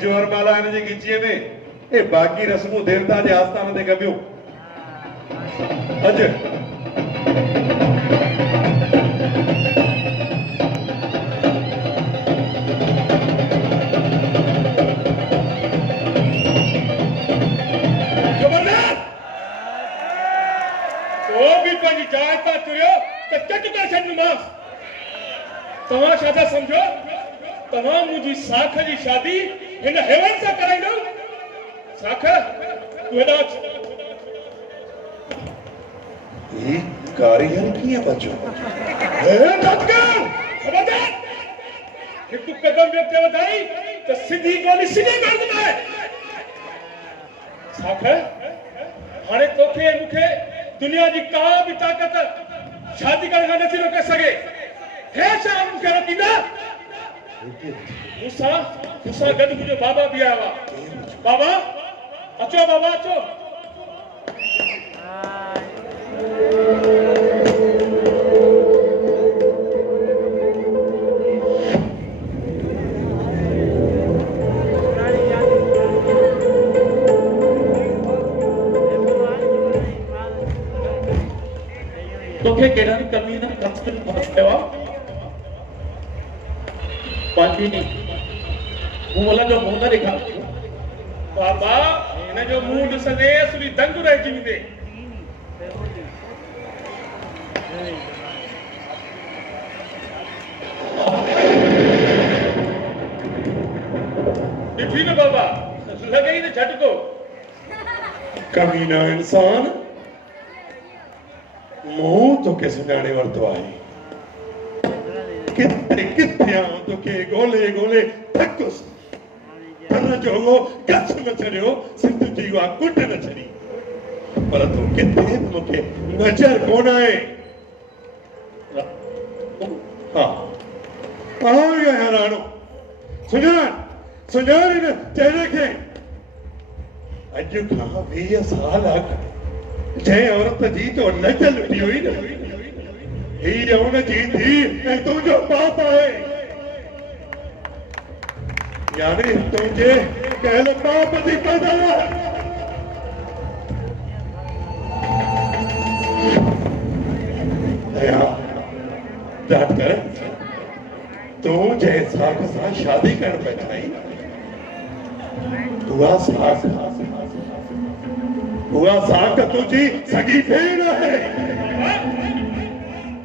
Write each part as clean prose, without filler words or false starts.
जोर माला इन जी खींची ने ए बाकी रस्मों देवता जे आस्थान ते कबियो अज जबरदस्त तो भी पंजी जायता तुरियो त चटका छन मास तवा शादा समझो तवा मुजी साख जी शादी इन हेवन सा कराइंदो साख तू हेडा ये कारीगर की है बच्चों ए डटकर खबरदार कि तू कदम व्यक्ति वधाई तो सीधी गोली में साख हाणे तोखे मुखे दुनिया जी का भी ताकत शादी करण खां नथी रोके सघे हे शाम मूंखे रोकींदा मूंसां गॾु मुंहिंजो बाबा बि आयो आहे बाबा अचो बाबा अचो तोखे केड़ा कमी ना कष्ट पहुंचवा पांची नहीं मुंह जो मुंह न देखा बाबा इन जो मुंह ॾिसंदे असली दंग रहिजी वेंदे ॾिठी न बाबा लॻई न झटको कमीना इंसान मुंह तो के सुञाणे वरतो आहे किथे किथे आऊं तोखे ॻोल्हे ॻोल्हे थकुसि पर जो उहो कच्छ न छॾियो सिंध जी उहा कुट न छॾी पर तूं किथे बि मूंखे नज़र कोन आहे हा आयो हैरानो सुञाण हिन चहिरे खे अॼु खां 20 साल अॻु जंहिं औरत जी तो लज लुटी हुई न हीअ उन जी थी ऐं तुंहिंजो बाप आहे यानी तुंहिंजे कहिड़े बाप जी पैदाइश दया डाट कर तूं जंहिं साख सां शादी करण पई चाहीं उहा साख तुंहिंजी सॻी भेण आहे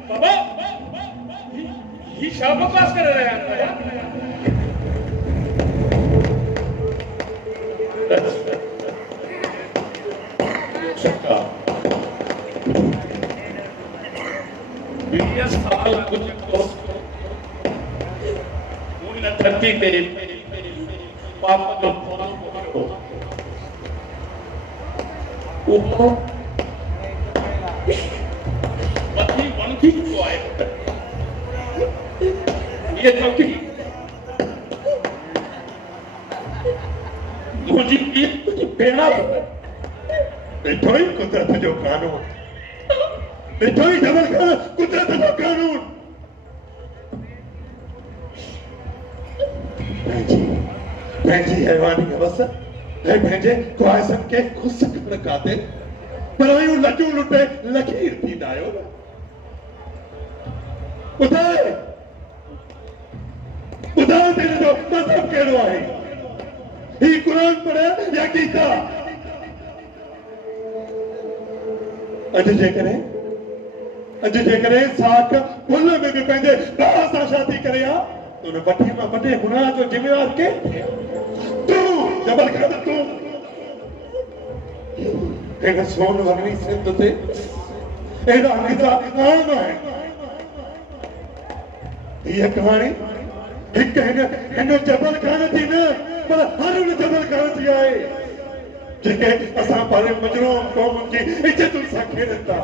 बाबा ये क्या बकवास कर रहे हैं यार साल कुछ धरती पे पाप जो वो मथी वनकी को आए ये चौकी मुझे ये बेड़ा बेठो ही कुदरत जो कानून बेठो ही जबल खाना कुदरत जो कानून पंहिंजी हैवानी हवस ऐं पंहिंजे ख्वाहिशनि खे ख़ुशि करण खातिर पर आयूं लजूं लुटे लकीर थींदा आहियो ॿुधाए तेरे जो मज़हब कहिड़ो आहे ही क़ुरान पढ़े या गीता अॼु जेकॾहिं साख फुल में बि पंहिंजे भाउ सां शादी करे आ तो उन वॾे मां वॾे गुनाह जो ज़िम्मेवार केरु तूं जबल खान तूं हिन सोन वगणी सिंध ते एॾा किसा आम आहिनि हीअ कहाणी हिकु हिन जबल खान जी न पर हर उन जबल खान जी आहे जेके असां पर मजरूम क़ौम जी इज्जतुनि सां खेॾनि था